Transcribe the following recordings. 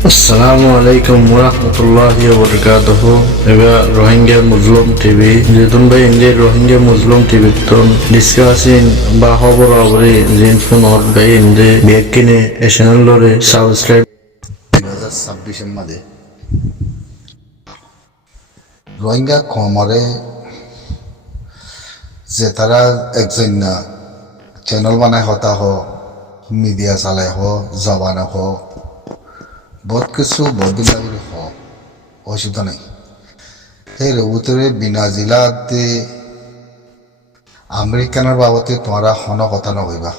আসসালামু আলাইকুম ওরহমতুল্লাহি ওবরকাতুহু এবা রোহিঙ্গা মুসলিম টিভি যেতুন ভাই ইন্দি রোহিঙ্গা মুসলিম টিভি তন ডিসকাসিং বা খবর আবরে জিন ফোন হট ভাই ইন্দি বেকিনে এ চ্যানেল লরে সাবস্ক্রাইব 2026 मध्ये রোহিঙ্গা কমরে যে তারা একজন চ্যানেল বানায় হতা হ মিডিয়া চালায় হ জবানে হ বহুত কিছু বদলাগুলি হ অসুবিধা নেই এই রবুতরে বিনা জিলাতে আমেরিকানের বাবতে তোমরা হন কথা নকইবা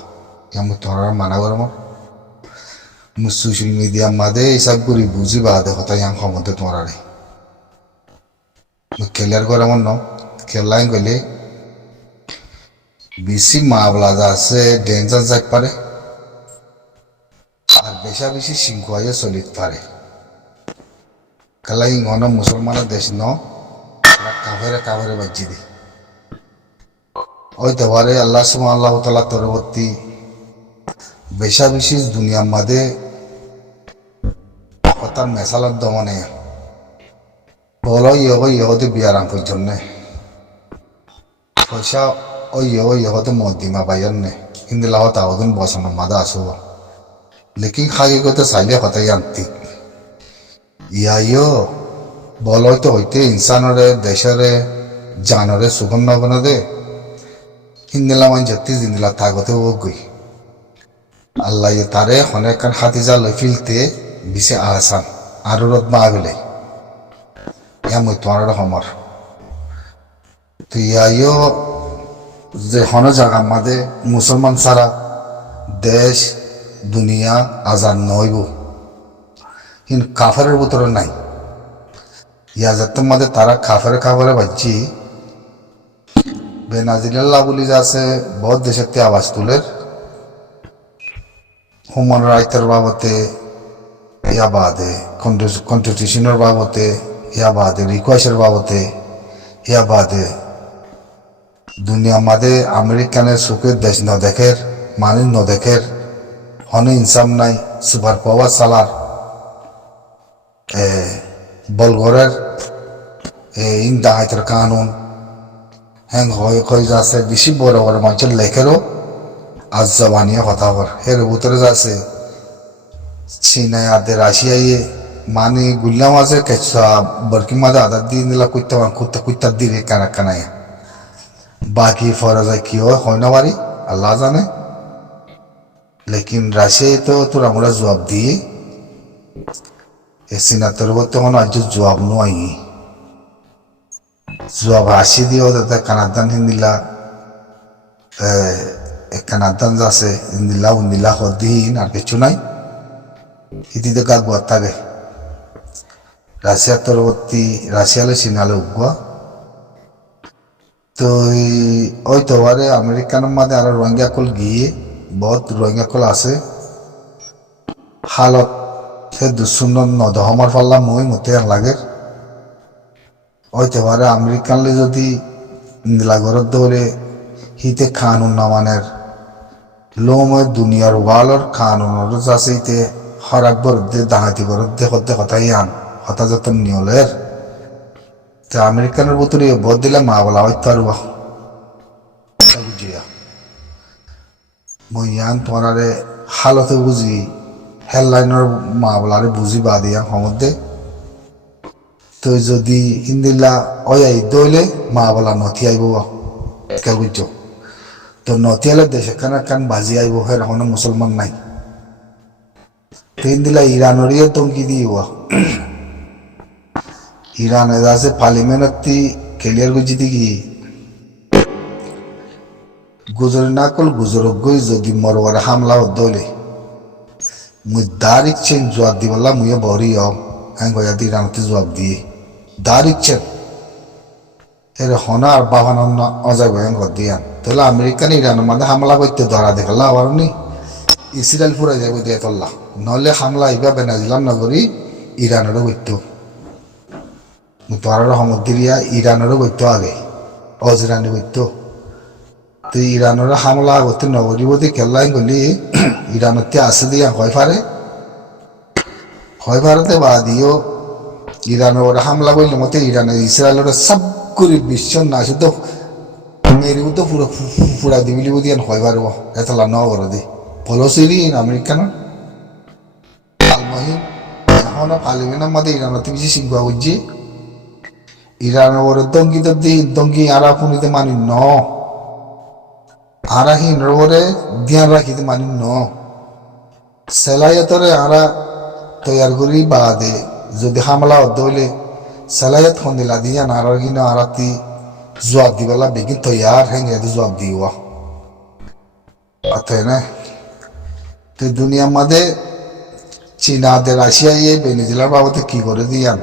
আমি তোমরা মানা করম সোশ্যাল মিডিয়া মাঝে এইসব করি বুঝিবা দে কথা ইয়াং সম্বন্ধে তোমরা ক্লিয়ার করা মন খেলাই গেলে বেশি মামলা আছে ডেঞ্জার যাই পারে আর বেশা বেশি শৃঙ্খলা চলিত পারে খেলাই ইংন মুসলমানের দেশ ন কাভেরে কাভেরে বাজি দি ওই দেওয়ারে আল্লাহ সুবহানাহু আল্লাহ তাআলা তরবর্তী বেশা বেশি দুনিয়ার মাঝে কথার মেসালার দমনে বলো ইহতে বিয়ারাম পর্যন্ত পয়সা ইহতে মদ্দিমা বাইয়ার নে কিন্তু লাহ তাওদিন বসানোর মাদা আসব লেকিন খাগে করতে চাইলে কথাই আনতি ইয়ো বলো তো হইতে ইনসানরে দেশরে জানরে সুগন্ধ বনে দে হিন্দিলা মান যত্তি জিন্দিলা তাগতে ও গই আল্লাহ তারে অনেক হাতিজা লফিলতে বিশে আহসান আরো রত মা গেলে মই তোমার সমর তো ইয়ো যে হন জায়গার মাঝে মুসলমান সারা দেশ দুনিয়া আজাদ নইব কিন্তু কাফের ভিতরে নাই ইয়াজাতের মাঝে তারা কাফেরে বাজছি বেনাজিল্লাহ বলি আছে বহুত দেশের আওয়াজ তুলের হুমান রাইতের বাবতে ইয়া বাদে কনস্টিটিউশনের বাবতে ইয়া বাদে রিকোয়েস্টের বাবতে ইয়া বাদে দুনিয়া মাঝে আমেরিকানের সুখের দেশ ন দেখের মানুষ ন দেখের হন ইনসাম নাই সুপার পাওয়ার সালার বলগরের ইন ডাকাইতের কানুন হ্যাং হয়ে যাচ্ছে বেশি বড় বড় মানুষের লেখেরও আজ জবানিয়ে কথা বল এর ভিতরে যাচ্ছে চীনায় আদে রাশিয়ায় মানে গুল্লাম আছে কেঁচা বরকি মাঝে আদার দিয়ে নিলা কুত্তা দিয়ে কানায় বাকি ফরা যায় কি হয় না পারি আল্লাহ জানে লেকিন রাশিয়ায় তো তোর আমরা জবাব দিয়ে চীনা তোর তখন আজ জবাব নয় জবাব আসি দিও তাতে কানাদান হিন্দিলা কানাদান যাচ্ছে হিন্দিলা হদিন আর কিছু নাই ইতিতে গাছ গোয়া থাকে রাশিয়ার তরবর্তী রাশিয়ালে চীনালে উগুয়া তো ওই তোবারে আমেরিকানের মাঝে আরো রোহিঙ্গা কল গিয়ে বহুত রোহিঙ্গা কল আছে হালত সে দুঃশূন্য নদহমার পাল্লা মই মতে লাগে ওই তোবারে আমেরিকানলে যদি নীলাগরের দৌড়ে হিতে খানুন নামানের লোময় দুনিয়ার ওয়ালর খানুনের আছে ইতে হরাক বরদে ডাহাতি বরদে হতে কথাই আন হতা যতন নিয়লের তো আমেরিকানের ভিতরে বদ দিলে মা বলা হয়তো আর বুঝিয়া মই ইয়ান তোমার হালতে বুঝি হেডলাইনের মা বলারে বুঝি বা দিয়া সমুদ্রে তো যদি হিন্দিলা ওই দইলে মা বলা নথি আইব কে বুঝছ তো নথি আলে দেশে কান বাজি আইব এখন মুসলমান নাই হিন্দিলা ইরানরিও তমকি দিব ইরান আছে পার্লিমেন্টতি ক্লিয়ার করছি দেখি গুজর না কল গুজর গই যদি মরওয়ার হামলা হলে মুই দারিক চেন জবাব দিবলা মুয়ে বহরি হ্যাঁ গয়া দি ইরানতে জবাব দিয়ে দারিক চেন এর হনা আর বাহানা অজায় ভয়ং কর দিয়া তাহলে আমেরিকান ইরানের মধ্যে হামলা করতে ধরা দেখাল্লা আবার নি ইসরায়েল ফুরাই যাবো দিয়ে তোল্লা নহলে হামলা আইবা বেনাজিলাম নগরী ইরানেরও করতো তোর সমুদ্রিয়া ইরানেরও করতো আগে অজরানি করতো তো ইরানের হামলা আগতে নগরী বদি খেলাই গলি ইরানতে আসে দিয়া হয় পারে হয় ভারতে বাদিও ইরানের ওরা হামলা করলে মতে ইরানের ইসরায়েলের সব করে বিশ্ব না শুধু মেরিও তো পুরো পুরা দিবিলি বুঝিয়ান হয় পারব এতলা ন করে দি পলসিরি আমেরিকান আলমহিন এখনো পালিমিন আমাদের ইরানতে বেশি শিখবা বুঝছি ইরানের ওর দঙ্গি তো দি দঙ্গি আরা পুনিতে মানি ন আরা হিন ওরে ধ্যান রাখিতে মানি ন সেলাইতরে আরা তৈয়ার করি বাদে যদি হামলা হইলে সেলাইত খন দিলা দিয়া নারার কিনা আরাতি জবাব দিবেলা বেগিন তৈয়ার হেঙ্গে জবাব দিওয়া অতএব না তো দুনিয়ার মধ্যে চীনাদের রাশিয়া ইয়ে ভেনেজুয়েলার বাবদে কি করে দিয়ান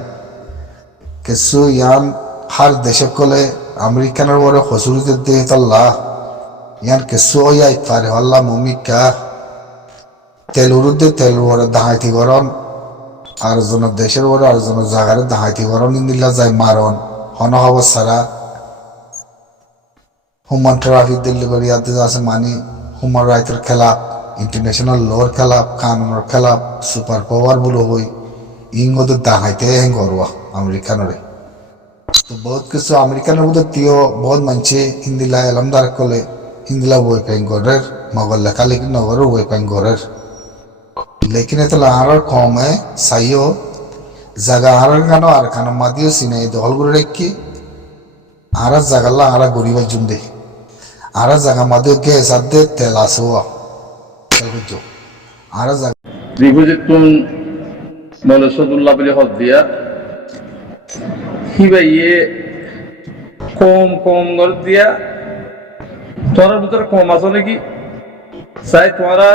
কিছু ইয়ান হার দেশে কলে আমেরিকানের বড় হসুরিতে দিয়ে তাল্লাহ ইয়ান কিছু ওয়া ইফারে আল্লাহ মমিকা তেল উরুদে তেল বড় দাহাইতি গরম আর জনের দেশের বড় আর জনের জায়গার দাহাইতি গরম ইন্দিল্লা যায় মারণ হন হব সারা হুমান ট্রাফিক দিল্লি করে ইয়াতে আছে মানি হুমান রাইটের খেলা ইন্টারন্যাশনাল লোর খেলা কানুনের খেলা সুপার পাওয়ার বলো হই ইংগদ দাহাইতে হেং করবা আমেরিকানরে তো বহুত কিছু আমেরিকানের মধ্যে তিও বহুত মানছে হিন্দিলা এলামদার কলে হিন্দিলা বই পাইন গরের মগল লেখা লেখি নগরের বই পাইন গরের লেকিন এত আর কমে সাইও জায়গা আর গানো আর খানো মাদিও সিনে দখল করে রেখি আর জায়গাল্লা আর গরিবের জুন্দে আর জায়গা মাদিও গে সাদে তেল আসোয়া তেল বুঝো আর জায়গা বিভজিতুন মৌলসদুল্লাহ বলে হদ দিয়া হিবাইয়ে কম কম করে দিয়া তোর ভিতরে কম আছো নাকি চাই তোমরা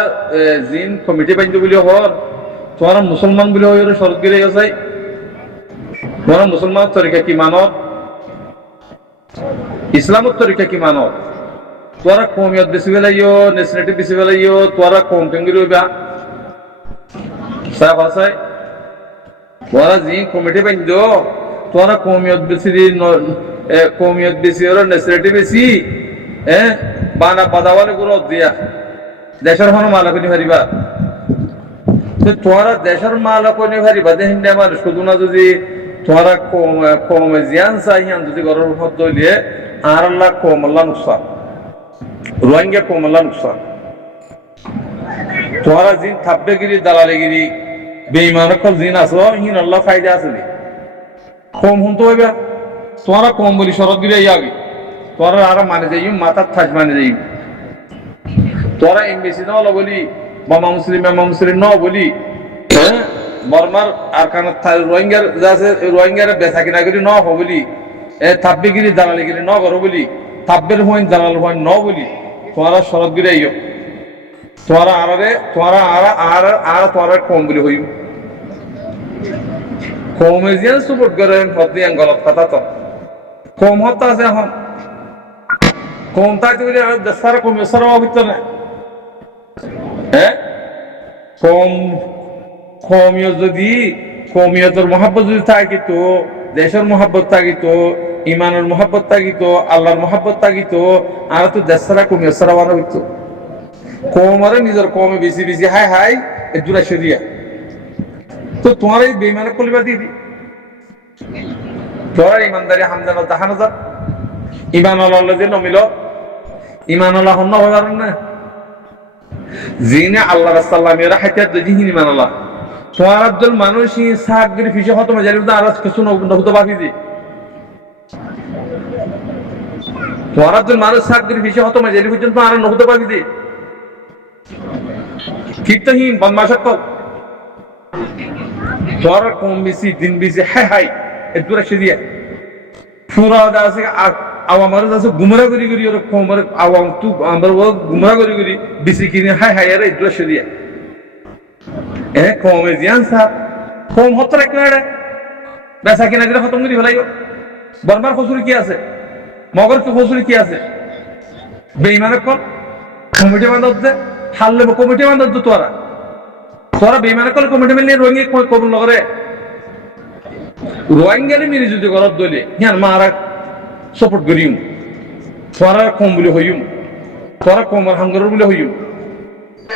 জিন কমিটি বান্ধব বলে হর তোমরা মুসলমান বলে হয় শরৎ গিরে চাই তোমরা মুসলমান তরিকা কি মানব ইসলামের তরিকা কি মানব তোরা কমিয়ত বেশি বেলাইও নেশনালিটি বেশি বেলাইও তোরা কম কেঙ্গি রইবা সাহেব আছে তোরা জিন কমিটি বান্ধব তোরা কমিয়ত বেশি ওর নেশনালিটি বেশি বানা বাদাওয়ালে গুলো দিয়া দেশের হন মালাকনি হারিবা তোরা দেশের মালাকনি হারিবা দেখেন আমার শুধু না যদি তোরা কম জিয়ান চাইয়ান যদি গরম হদ দইলে আর আল্লাহ কম আল্লাহ নুকসান রোহিঙ্গা কম আল্লাহ নুকসান তোরা জিন থাপ্পেগিরি দালালিগিরি বেঈমানকল জিন আছো হিন আল্লাহ ফায়দা আছে নি কম হুন তো হইবা তোরা কম বলি শরৎ গিরে আগে তোরা আর মানে যাই মাথার থাজ মানে যাই তোরা এমবিসি ন বলি মামা মুসলিম ন বলি বর্মার আর কান রোহিঙ্গার যাচ্ছে রোহিঙ্গার বেচা কিনা করি ন বলি থাপ্পেগিরি দালালিগিরি ন করো বলি থাপ্পের হইন দালাল হইন ন বলি তোরা শরৎ গিরে আইও তোরা আরে তোরা আর তোরা কম বলি হই কমেজিয়ান সুপোর্ট করে হদিয়ান গলত কথা তো কম হতা আছে এখন কম তাইতে বলি আর দেশার কম এসর ভিতরে কম কমিও যদি কমিয়তের মহাব্বত যদি থাকিত দেশের মহাব্বত থাকিত ইমানের মহাব্বত থাকিত আল্লাহর মহাব্বত থাকিত আর তো দেশারা কমিও সারা বানা হইতো কমারে নিজের কমে বেশি বেশি হাই হাই দূরা সরিয়া তো তোমার এই বেইমানে কলিবা দিদি তোরা ইমানদারি হামদানা দেখানো যাক ইমান আল্লাহ যে নমিল ইমান আল্লাহ হন হবার না জিনে আল্লাহ রাসাল্লামের হাতিয়ার যদি ইমান আল্লাহ তোমার আব্দুল মানুষই সাগরি ফিসে হতো মাঝারি আর কিছু নহুতো বাকি দি তোমার আব্দুল মানুষ সাগরি ফিসে হতো মাঝারি পর্যন্ত আর নহুতো বাকি দি কীর্তহীন বদমাশক তোরা কম বেশি দিন বেশি হাই হাই দূরা সেরিয়া পুরা আছে আওয়ামার আছে গুমরা করি করি ওর কমর আওয়াম তু আমরা গুমরা করি করি বেশি কিনে হাই হাই আরে দূরা সেরিয়া কমে জিয়ান সাহ কম হতো একেবারে বেচা কিনা করে খতম করি ফেলাইও বর্মার ফসুরি কি আছে মগর ফসুরি কি আছে বেইমানের কল কমিটি বান্ধব দে হারলে কমিটি বান্ধব তো তোরা বেইমানের কল কমিটি মিলিয়ে রোহিঙ্গা কবুল নগরে রোহিঙ্গারে মিলি যদি গলত দলে হিয়ান মারা সাপোর্ট করিম তোরা কম বলে হইম তোরা কমর হাঙ্গর বলে হইম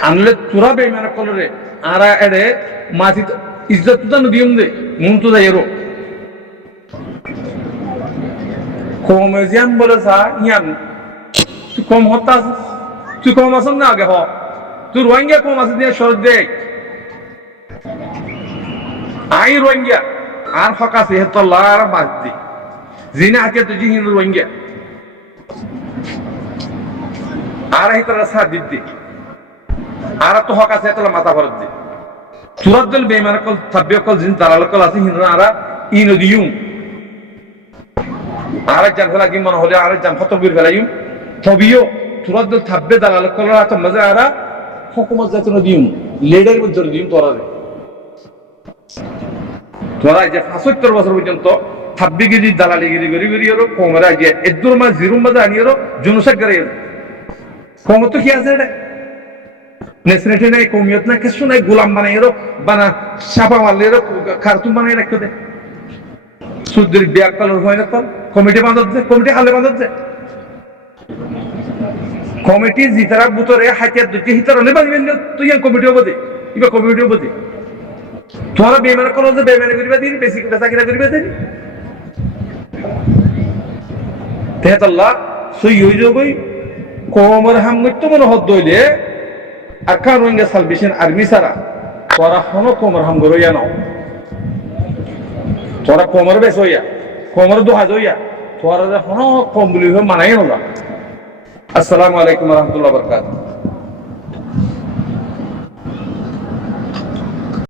আনলে তোরা বেইমানের কলরে আরা এড়ে মাটি ইজ্জত তো জানো দিয়ম দে মন তো যাই এরো কমে জিয়াম বলে সা ইয়ান তুই কম হতা তুই কম আসন না আগে হ তুই রোহিঙ্গা কম আছে দিয়ে শরৎ দে আই রোহিঙ্গা আর হক আছে হেতল্লা আর বাদ দি জিনা হাতে তুই হিন্দু রোহিঙ্গা আর হিতরা সাথ দিতে আর তো হক আছে হেতলা মাথা ভরত দি সুরাত দল বেইমান কল সাব্য কল জিন দালাল কল আছে হিন্দু আর ইনো দিয়ুম আর জান ফেলা কি মনে হলে আর জান খতম করে ফেলাইম তবিও সুরাত দল থাব্বে দালাল কল আছে মজা আর হুকুমত জাতন দিয়ুম লিডার মধ্যে দিয়ুম তোরা তোরা যে ৭৫ বছর পর্যন্ত থাব্বিগিরি দালালিগিরি গরি গরি এর কোমরা যে এদুর মা জিরুম মজা আনিয়ের জুনুসাক করে কোমত কি আছে রে নেসনেটে নাই কমিয়ত না কিছু নাই গোলাম বানাইয়ের বানা ছাপা মারলের খারতুম বানাই রাখতে দে সুদের বিয়া কলর হয় না তো কমিটি বাঁধত দে কমিটি হালে বাঁধত দে কমিটি জিতারা বুতরে হাতিয়ার দুটি হিতার হলে বাঁধবেন তুই কমিটি হবো দে ইবা কমিটি হবো দে তোরা বেমান করো যে বেমানে করিবা দিন বেশি বেচা কিনা করিবা দিন তেহাতাল্লাহ সই হয়ে যাবই কোমর হামগত্য মনে হদ দইলে আর কার রোহিঙ্গা সালভেশন আর্মি সারা তোরা হনো কোমর হামগর হইয়া নাও তোরা কোমর বেশ হইয়া কোমর দুহাজ হইয়া তোরা হনো কম বলি মানাই না। আসসালামু আলাইকুম ওয়া রাহমাতুল্লাহি ওয়া বারাকাতুহু।